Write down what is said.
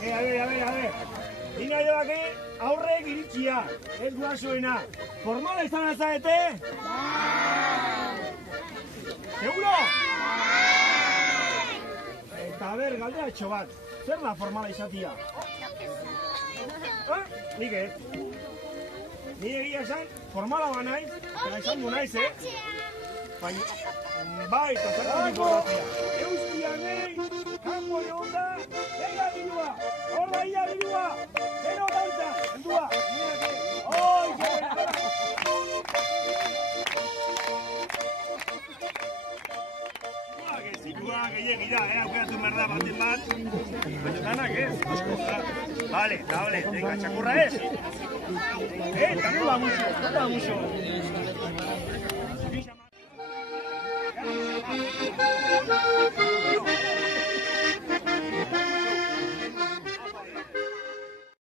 A ver. Ina jo daki aurrek iritsia, ez guazuena. Formala izan azaete? Seguro? Eta ber, galderatxo bat. Zer da formala izatia? Nik ez. Ni egia esan, formala ba naiz, eta esan du naiz, Bai, eta zer da informazia. Euskia nahi, kanpo egon da, venga dirua, hor da ia dirua, zero gauta, endua, Zirua gehiagira, aukeratu merda baten bat, baina danak ez, asko da. Vale, venga, txakurra ez. Tanto mucho. Thank you.